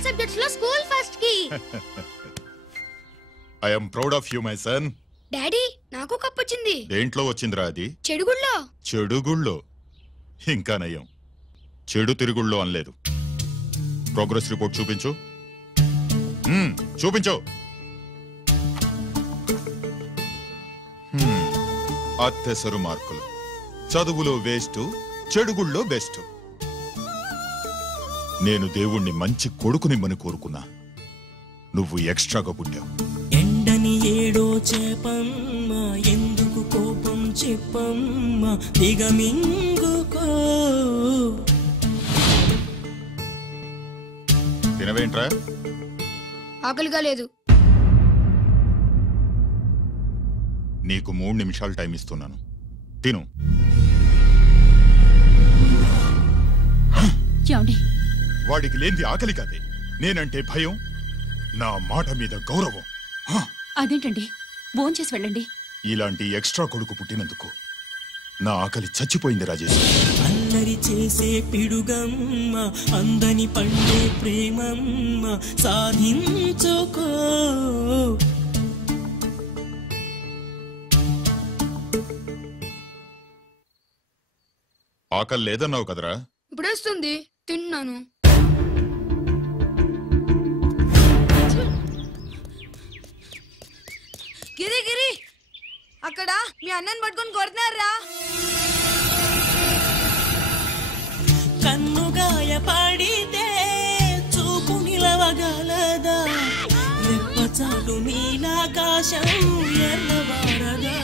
All subjects లో school first కి. I am proud of you my son. Daddy నాకు cup వచ్చింది. దేంట్లో వచ్చిందిరా అది? చెడుగుళ్ళో. చెడుగుళ్ళో? ఇంకా నయం, చెడు తిరుగుళ్ళో అనలేదు. ప్రోగ్రెస్ రిపోర్ట్ చూపించు. చూపించు. అత్తెసరు మార్కులు, చదువులో వేస్ట్, చెడుగుళ్ళో బెస్ట్. నేను దేవుణ్ణి మంచి కొడుకునిమ్మని కోరుకున్నా, నువ్వు ఎక్స్ట్రాగా పుట్టావు. ఎండని ఏడో చేపమ్మ, ఎందుకు కోపం చెప్పమ్మ, దిగమింగుకో. తినవేంట్రా? ఆకలిగా లేదు. నీకు 3 నిమిషాలు టైం ఇస్తున్నాను, తిను. వాడికి లేనిది ఆకలి కాదే, నేనంటే భయం, నా మాట మీద గౌరవం. అదేంటండి, భోంచేసి వెళ్ళండి. ఇలాంటి ఎక్స్ట్రా కొడుకు పుట్టినందుకు నా ఆకలి చచ్చిపోయింది రాజేష్. అల్లరి చేసే పిడుగమ్మ, అందని పండే ప్రేమమ్మ, సాధించుకో. ఆకలి లేదన్నావు కదరా? ఇప్పుడేస్తుంది, తిన్నాను. గిరి గిరి, అక్కడ మీ అన్నని పట్టుకొని కొడుతున్నారా? కన్నుగాయ పడితే చూపు నిలవగలదా, రెప్పచాటు నీలాకాశం ఎర్రవారదా.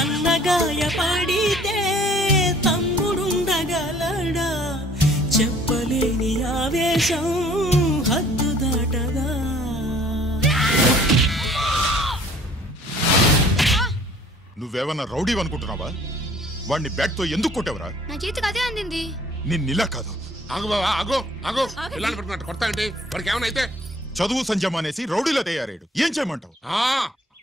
అన్నగాయ పడితే తమ్ముడుండగలడా, చెప్పలేని ఆవేశం హద్దు దాటదా. నువ్వేమన్నా రౌడీ అనుకుంటున్నావా? వాడిని బ్యాట్ తో ఎందుకు కొట్టావరా? నా చేతికి అదే అందింది. నిన్నిలా కాదు. ఆగు బావా, ఆగు ఆగు. పిల్లల్ని పెట్టుకున్నట్టు కొడతా అంటే వాడికి ఏమైనా చదువు సంజయం అనేసి రౌడీలో తయారాడు. ఏం చేయమంటావు?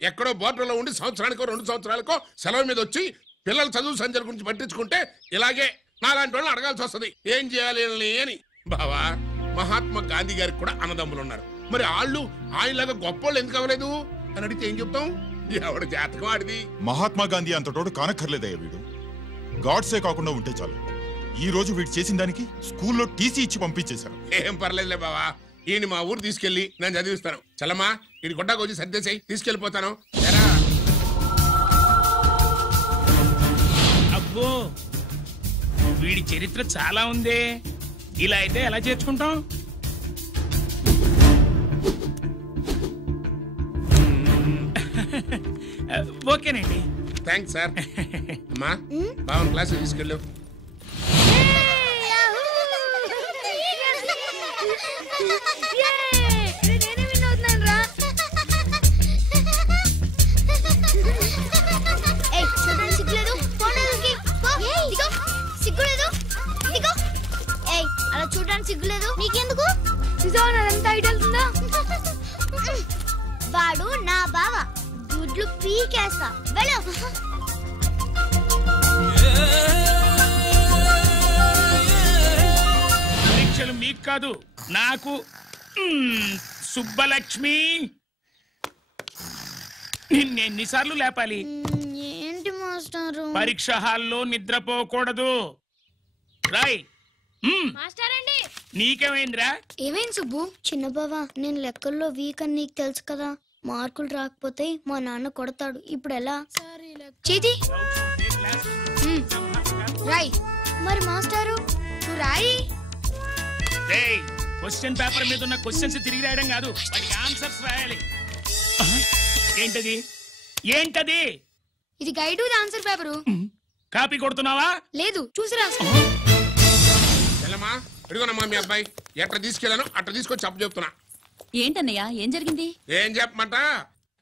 ఎక్కడో బోర్డులో ఉండి సంవత్సరానికో 2 సంవత్సరాలకో సెలవు మీద వచ్చి పిల్లల చదువు సంజయ్ గురించి పట్టించుకుంటే ఇలాగే నాలాంటి వాళ్ళని అడగాల్సి వస్తుంది ఏం చేయాలి అని. బావా, మహాత్మా గాంధీ గారికి కూడా అన్నదమ్ములు ఉన్నారు. మరి వాళ్ళు ఆయనలాగా గొప్పోళ్ళు ఎందుకు అవ్వలేదు అని అడిగితే ఏం చెప్తాం? ఎవడు జాతకం ఆడిది. మహాత్మా గాంధీ అంతటోడు కానక్కర్లేదయ్యా వీడు. గాడ్సే కాకుండా ఉంటే చాలు. ఈ రోజు వీడు చేసిన దానికి స్కూల్లో టీసీ ఇచ్చి పంపించేశారు. ఏం పర్లేదులే బావా, ఈయన మా ఊరు తీసుకెళ్లి నేను చదివిస్తాను. చలమా, ఇది కొట్టాకు వచ్చి సర్దేశాయి, తీసుకెళ్లిపోతాను. అబ్బో, వీడి చరిత్ర చాలా ఉందే. ఇలా అయితే ఎలా చేర్చుకుంటాం? ఓకేనండి, థ్యాంక్స్ సార్. అమ్మా, బావన్ క్లాస్ తీసుకెళ్ళు. అలా చూడడానికి సిగ్గులేదు నీకెందుకు? నిజంగా ఐడల్తుందా? వాడు నా బావ, గుడ్లు పీకేస్తా. వెళ్ళు. పరీక్షలు మీకు కాదు, నాకు. సుబ్బలక్ష్మి, నిన్నెన్నిసార్లు లేపాలి? ఏంటి మాస్టారు? పరీక్ష హాల్లో నిద్రపోకూడదు. రాయ్. నీకేమైందిరా? ఏమైంది సుబ్బు? చిన్న బావా, నేను లెక్కల్లో వీక్ అని నీకు తెలుసు కదా. మార్కులు రాకపోతే మా నాన్న కొడతాడు. ఇప్పుడు ఎలా? చేతి రాయ్. మరి మాస్టారు నువ్వు రాయి. క్వశ్చన్ పేపర్ మీద ఉన్న క్వశ్చన్స్ తిరిగి రాయడం కాదు, వాటికి ఆన్సర్స్ రాయాలి. ఏంటది? ఏంటది? ఇది గైడ్ ఆన్సర్ పేపరు. కాపీ కొడుతున్నావా? లేదు, చూసి రాసుకో. ఇదిగోనమ్మా మీ అబ్బాయి. ఎట్లా తీసుకెళ్ళాను అట్లా తీసుకొచ్చి అప్పు చెప్తున్నా. ఏంటన్నయ్యా, ఏం జరిగింది? ఏం చెప్పమంట,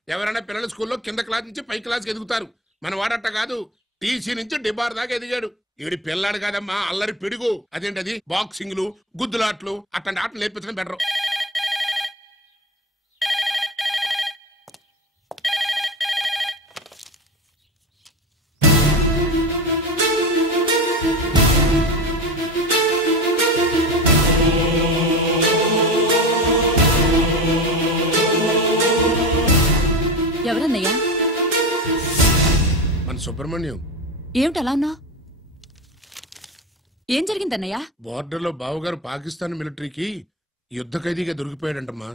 ఎవరైనా పిల్లల స్కూల్లో కింద క్లాస్ నుంచి పై క్లాస్కి ఎదుగుతారు. మన వాడట్ట కాదు, టీసీ నుంచి డిబార్ దాకా ఎదిగాడు. ఈవిడి పిల్లాడు కాదమ్మా, అల్లరి పిడుగు. అదేంటది, బాక్సింగ్లు, గుద్దులాట్లు, అట్లాంటి ఆటలు నేర్పించడం బెటరు. సుబ్రహ్మణ్యం. ఏమిటి అలా ఉన్నా? ఏం జరిగిందన్నయ్య? బోర్డర్లో బావగారు పాకిస్తాన్ మిలిటరీకి యుద్ధ ఖైదీగా దొరికిపోయాడంటమ్మా.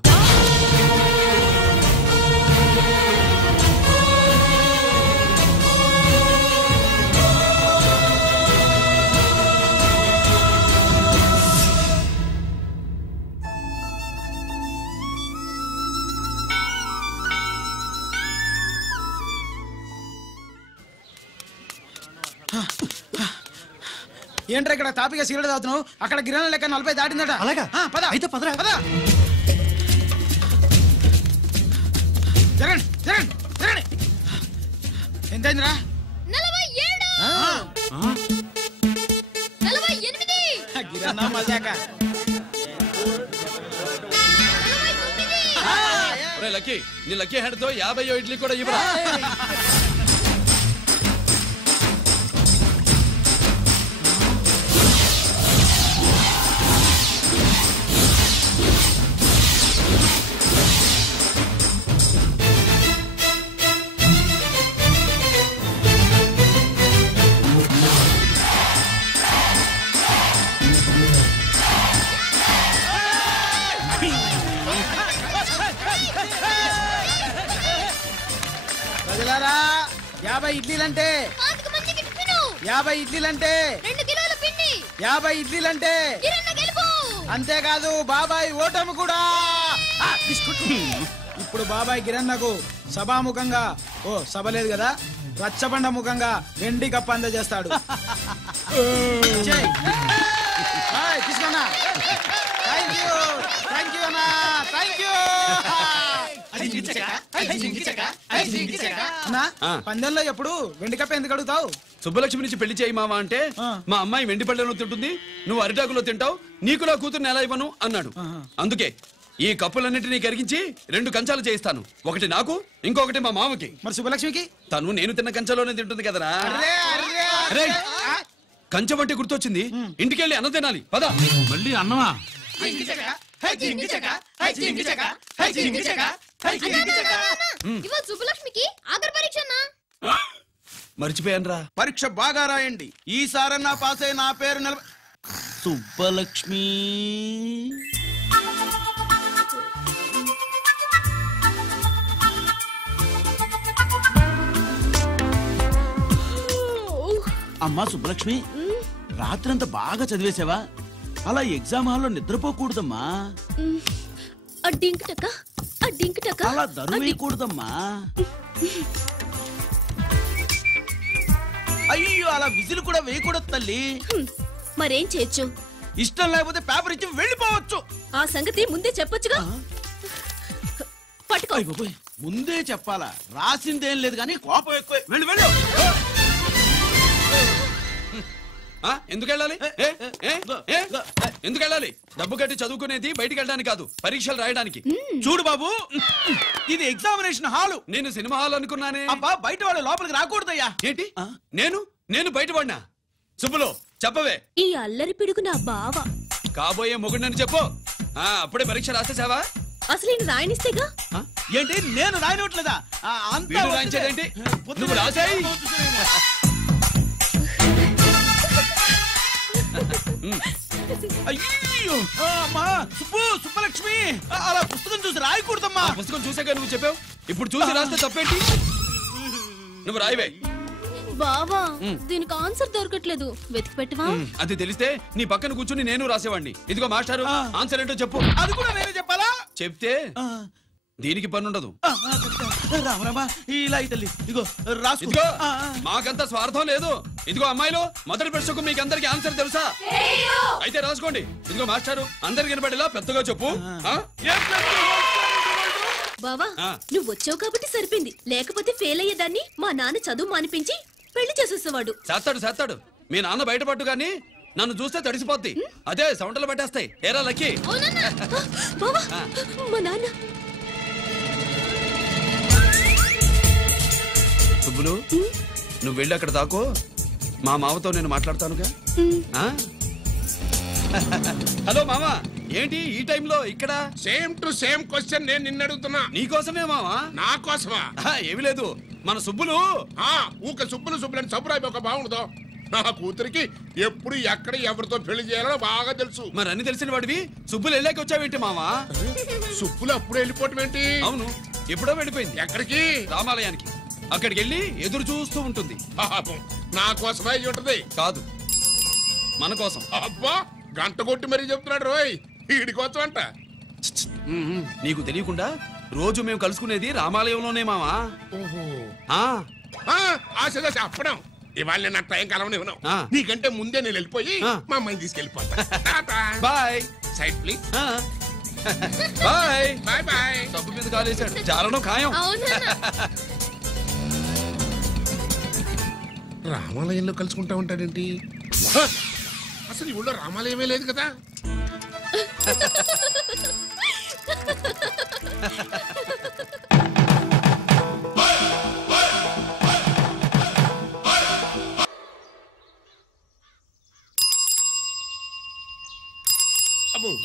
ఏంట్రా ఇక్కడ తాపిగా సిగరెట్ తాగుతున్నావు? అక్కడ గిరణం లెక్క 40 దాటిందట. అలాగా పద అయితే పదరా పద. జరగండి జరగండి జరగండి. ఎంతైందిరా? 47. గిరణం మజాక. లక్కీ నీ లక్కీ హెడ్ తో 50 ఇడ్లీ కూడా ఇవ్వరా? ప్రజలారా 50 ఇడ్లీలంటే 50 ఇడ్లీలంటే 50 ఇడ్లీలంటే అంతేకాదు బాబాయ్ ఓటమి కూడా. ఇప్పుడు బాబాయ్ గిరణ్ణకు సభాముఖంగా సభ లేదు కదా, రచ్చబండ ముఖంగా వెండి కప్ప అందజేస్తాడు. తీసుకున్నా. థ్యాంక్ యూ అన్నా, థ్యాంక్ యూ. పందెంలో ఎప్పుడు వెండి కప్ప ఎందుకు అడుగుతావు? సుబ్బలక్ష్మి నుంచి పెళ్లి చేయి మామ అంటే మా అమ్మాయి వెండి పళ్ళెలో తింటుంది, నువ్వు అరిటాకులో తింటావు, నీకు నా కూతురు ఎలా ఇవ్వను అన్నాడు. అందుకే ఈ కప్పులన్నింటినీ కరిగించి 2 కంచాలు చేయిస్తాను. ఒకటి నాకు, ఇంకొకటి మా మామకి. మరి సుబ్బలక్ష్మికి? తను నేను తిన్న కంచాలోనే తింటుంది కదరా. కంచం అంటే గుర్తొచ్చింది, ఇంటికెళ్ళి అన్నం తినాలి పద. మళ్ళీ అన్నమా? మర్చిపోయాను. పరీక్ష బాగా రాయండి, ఈసారన్నా పాస్ అయి నా పేరు సుబ్బలక్ష్మి. అమ్మా సుబ్బలక్ష్మి, రాత్రంతా బాగా చదివేశావా? అలా ఎగ్జామ్ హాల్లో నిద్రపోకూడదమ్మా. అలా దరువేయకూడదమ్మా. అయ్యో అలా విజిల్ కూడా వేయకూడదు తల్లి. మరేం చేయొచ్చు? ఇష్టం లేకపోతే పేపర్ ఇచ్చి వెళ్ళిపోవచ్చు. ఆ సంగతి ముందే చెప్పొచ్చుగా. పట్టుకో. ముందే చెప్పాలా? రాసిందేం లేదు కానీ కోపం ఎక్కువ. వెళ్ళు వెళ్ళు. ఎందుకు వెళ్ళాలి? ఎందుకు వెళ్ళాలి? డబ్బు కట్టి చదువుకునేది బయటికి వెళ్ళడానికి కాదు, పరీక్షలు రాయడానికి. చూడు బాబు, ఇది ఎగ్జామినేషన్ హాలు. నేను సినిమా హాల్ అనుకున్నానే. అబ్బా బయట వాళ్ళు లోపలికి రాకూడదయ్యా. ఏంటి? నేను బయటపడినా? సుబ్బులు చెప్పవే. ఈ అల్లరి పిడుగు నా బావ. కాబోయే మొగుడిని చెప్పు. అప్పుడే పరీక్ష రాసేసావా? అసలు నేను రాయనిస్తేగా. ఏంటి నేను రాయనట్లేదా? రాయించేదేంటి? నువ్వు రాసాయి. అయ్యో అమ్మా సుబ్బలక్ష్మి, అలా పుస్తకం చూసి రాయకూడదమ్మా. పుస్తకం చూసాక నువ్వు చెప్పావు, ఇప్పుడు చూసి రాస్తే తప్పేంటి? నువ్వు రాయవే. బావా దీనికి ఆన్సర్ దొరకట్లేదు, వెతికి పెట్టవా? అది తెలిస్తే నీ పక్కన కూర్చుని నేను రాసేవాడిని. ఇదిగో మాస్టారు, ఆన్సర్ ఏంటో చెప్పు. అది కూడా నేనే చెప్పాలా? చెప్తే దీనికి పని ఉండదు. రామరామా ఇలా తల్లి ఇదిగో రాసు. ఇదిగో మాకంత స్వార్థం లేదు. ఇదిగో అమ్మాయిలు, మొదటి ప్రశ్నకు మీకు అందరికి ఆన్సర్ తెలుసా? అయితే రాసుకోండి. ఇదిగో మాస్టారు, అందరికి వినపడేలా పెద్దగా చెప్పు. బావా నువ్వు వచ్చావు కాబట్టి సరిపోయింది, లేకపోతే ఫెయిల్ అయ్యేదాన్ని. మా నాన్న చదువు మానిపించి పెళ్లి చేసేసేవాడు. చేస్తాడు. మీ నాన్న బయటపడ్డు గాని నన్ను చూస్తే తడిసిపోద్ది. అదే సౌంటలు పట్టేస్తాయి. ఏరా లక్కీ. బావా మా నాన్న. సుబ్బులు, నువ్వు వెళ్ళి అక్కడ దాకో, మా మామతో నేను మాట్లాడతానుగా. హలో మామా, ఏంటి ఈ టైంలో ఇక్కడ? సేమ్ టు సేమ్ క్వశ్చన్ నేను నిన్ను అడుగుతున్నా. నీకోసమే మామా. నా కోసమా? ఏమి లేదు, మన సుబ్బులు ఊక సుబ్బులు సుబ్బులని సబ్బురాయి ఒక బాగుండదు. నా కూతురికి ఎప్పుడు ఎక్కడ ఎవరితో పెళ్లి చేయాలో బాగా తెలుసు. మరి అన్ని తెలిసిన వాడివి సుబ్బులు వెళ్ళాక వచ్చావేంటి మావా? సుబ్బులు అప్పుడు వెళ్ళిపోవటం ఏంటి? అవును, ఎప్పుడో వెళ్ళిపోయింది. ఎక్కడికి? రామాలయానికి. అక్కడికి వెళ్ళి ఎదురు చూస్తూ ఉంటుంది. పాపం నా కోసమే ఉంటది. కాదు, మన కోసం. అబ్బా, గంట కొట్టి మరీ చెప్తున్నాడు రోయ్, వీడి కోసం అంట. నీకు తెలియకుండా రోజు మేము కలుసుకునేది రామాలయంలోనే మావా. ఆశ చెప్పడం. ఇవాళ నేను నాకు టైం కలవని ఉన్నావు. నీకంటే ముందే నేను వెళ్ళిపోయి మా అమ్మాయిని తీసుకెళ్ళిపోతా. Bye. Side please. Bye bye bye. సబ్బు మీద కాలేశాడు, జారడం ఖాయం. రామాలయంలో కలుసుకుంటా ఉంటాడేంటి? అసలు ఈ ఊళ్ళో రామాలయమే లేదు కదా.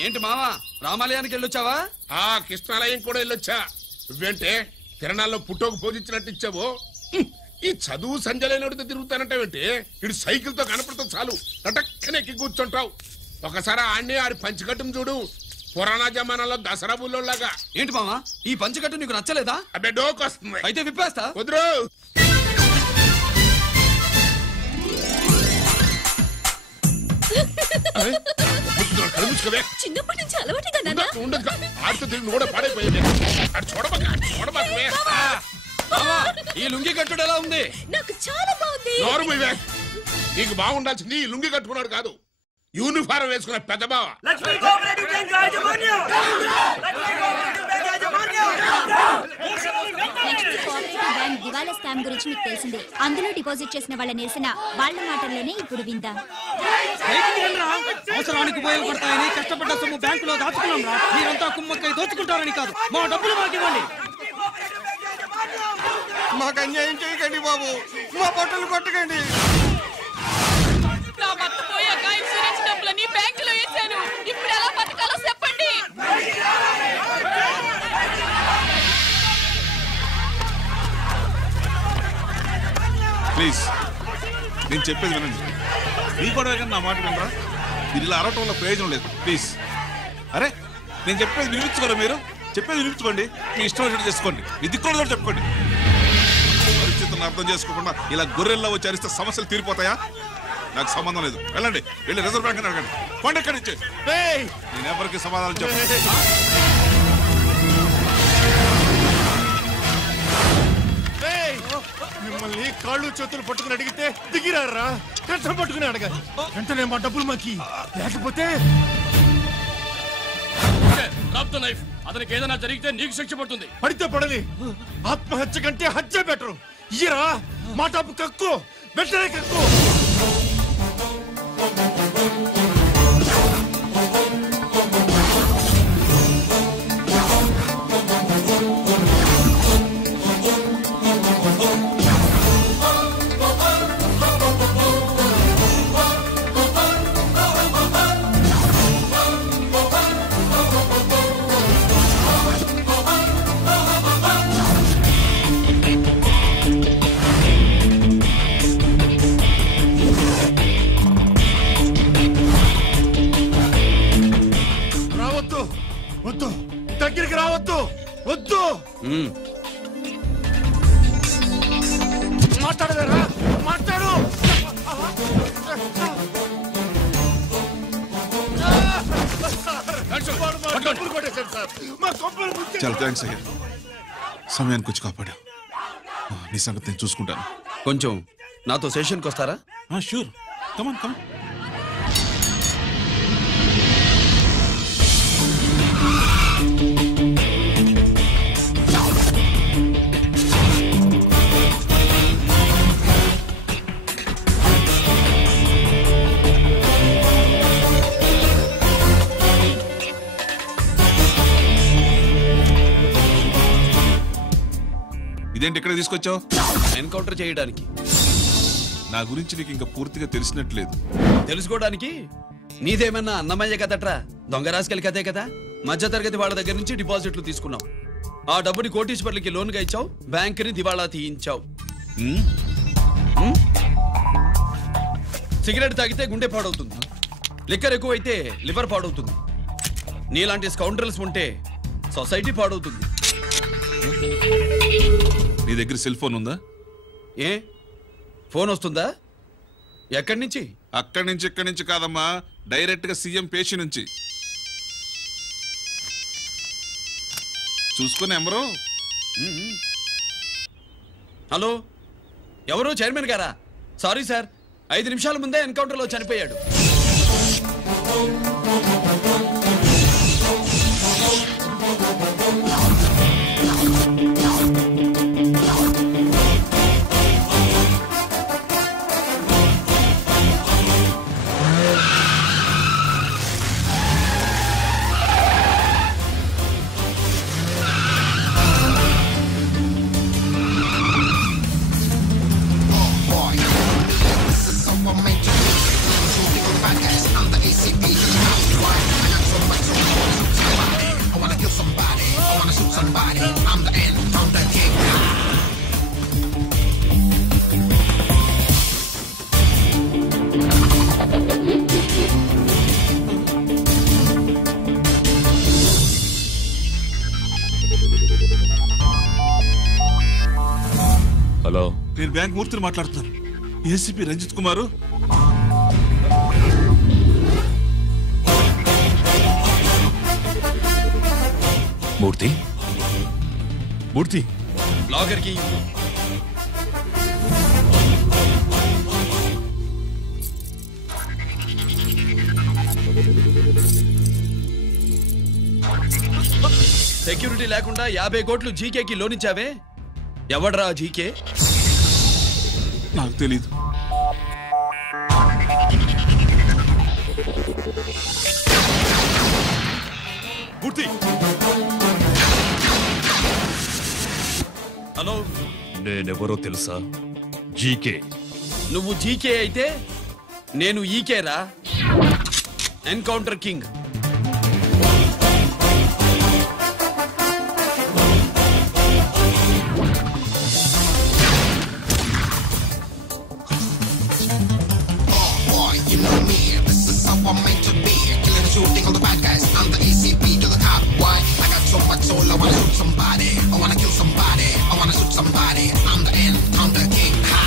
ఏంటి మావా, రామాలయానికి వెళ్ళొచ్చావా? కృష్ణాలయం కూడా వెళ్ళొచ్చా. నువ్వేంటే తిరణాల్లో పుట్టోకు పూజించినట్టు ఇచ్చావు. ఈ చదువు సంజలైనడితో తిరుగుతానంటావేంటి? ఇటు సైకిల్ తో కనపడతా చాలు నటక్కనెక్కి కూర్చుంటావు. ఒకసారి ఆడిని ఆడి పంచకట్టును చూడు, పురాణ జమానాలో దసరా బుల్లోలాగా. ఏంటి మావా, ఈ పంచకట్టు నీకు నచ్చలేదా? అబ్బే డోకు వస్తుంది. అయితే విప్పేస్తా. కుదురు. చిన్నప్పటి నుంచి అలవాటుగా నాన్న. ఆడితో తిరిగి కూడా పాడైపోయింది. చూడబాకవే. ఈ లుంగి కట్టుడు ఎలా ఉంది? నాకు చాలా బాగుంది. నీకు బాగుండాల్సింది ఈ లుంగి కట్టుకున్నాడు కాదు, యూనిఫారం వేసుకున్న పెద్ద బావ. బ్యాంక్ దివాలా స్కామ్ గురించి మీకు తెలిసిందే. అందులో డిపాజిట్ చేసిన వాళ్ళ నిరసన వాళ్ళ మాటల్లోనే ఇప్పుడు విందాం. అవసరానికి ఉపయోగపడతాయని కష్టపడ్డ సొమ్ము బ్యాంకులో దాచుకున్నాం రా. మీరంతా కుమ్మక్కై దోచుకుంటారని కాదు, మా డబ్బులు మాకు ఇవ్వండి. మాకు అన్యాయం చేయకండి బాబు, మా బట్టలు కొట్టకండి. నా భర్త పోయాక ఇన్సూరెన్స్ డబ్బులని బ్యాంకులో వేశాను. ఇప్పుడు ఎలా బతకాలో చెప్పండి. ప్లీజ్, నేను చెప్పేది వినండి. మీ కూడా నా మాట వినరా? మీరు ఇలా అరవటం వల్ల ప్రయోజనం లేదు. ప్లీజ్. అరే, నేను చెప్పేది వినిపించుకోరా? మీరు చెప్పేది వినిపించుకోండి, మీ ఇష్టం వచ్చినట్టు చేసుకోండి, మీ దిక్కులో చెప్పుకోండి. పరిస్థితులను అర్థం చేసుకోకుండా ఇలా గొర్రెల్లో వచ్చి అరిస్తే సమస్యలు తీరిపోతాయా? నాకు సంబంధం లేదు. వెళ్ళండి, వెళ్ళి రిజర్వ్ బ్యాంక్ అడగండి. కొండ ఎక్కడి నుంచి నేను ఎవరికి సమాధానం చెప్పను. మిమ్మల్ని కాళ్ళు చేతులు పట్టుకుని అడిగితే దిగిరారా? కష్టం పట్టుకుని అడగాలి. వెంటనే మా డబ్బులు మాకి, లేకపోతే అతనికి ఏదైనా జరిగితే నీకు శిక్ష పడుతుంది. పడితే పడని, ఆత్మహత్య కంటే హత్య బెటరు. ఇయ్యరా మా డబ్బు, కక్కు, వెంటనే కక్కు. వద్దు, దగ్గరికి రావద్దు, వద్దు. మాట్లాడవేరా? మాట్లాడు. చాలా థ్యాంక్స్ అయ్యా, సమయానికి వచ్చి కాపాడా. నీ సంగతి నేను చూసుకుంటాను. కొంచెం నాతో సెషన్కి వస్తారా? షూర్, కమాన్ కమాన్. ఇదేంటి ఇక్కడ తీసుకొచ్చావు? ఎన్కౌంటర్ చేయడానికి. నా గురించి నీకు ఇంకా పూర్తిగా తెలిసినట్లేదు. తెలుసుకోవడానికి నీదేమన్నా అన్నమయ్య కదట్రా, దొంగ రాసుకెళ్ళి కదే కదా. మధ్య తరగతి వాళ్ళ దగ్గర నుంచి డిపాజిట్లు తీసుకున్నాం. ఆ డబ్బుని కోటీశ్వర్లకి లోన్గా ఇచ్చావు, బ్యాంకుని దివాళా తీయించావు. సిగరెట్ తాగితే గుండె పాడవుతుంది, లిక్కర్ ఎక్కువైతే లివర్ పాడవుతుంది. నీలాంటి స్కౌండ్రల్స్ ఉంటే సొసైటీ పాడవుతుంది. నీ దగ్గర సెల్ ఫోన్ ఉందా? ఏ ఫోన్ వస్తుందా? ఎక్కడి నుంచి? అక్కడి నుంచి ఇక్కడి నుంచి కాదమ్మా, డైరెక్ట్ గా సీఎం పేషి నుంచి. చూసుకుని ఎవరు? హలో, ఎవరు? చైర్మన్ గారా? సారీ సార్, 5 నిమిషాల ముందే ఎన్కౌంటర్లో చనిపోయాడు. హలో, నేను బ్యాంక్ మూర్తిని మాట్లాడుతున్నాను. ఏసీపీ రంజిత్ కుమారు. మూర్తి, మూర్తి లాగర్కి సెక్యూరిటీ లేకుండా 50 కోట్లు జీకేకి లోన్ ఇచ్చావే, ఎవడ్రా జీకే? నాకు తెలీదు. మూర్తి, హలో, నేనెవరో తెలుసా? జీకే. నువ్వు జీకే అయితే నేను ఈకేరా, encounter king. You know me.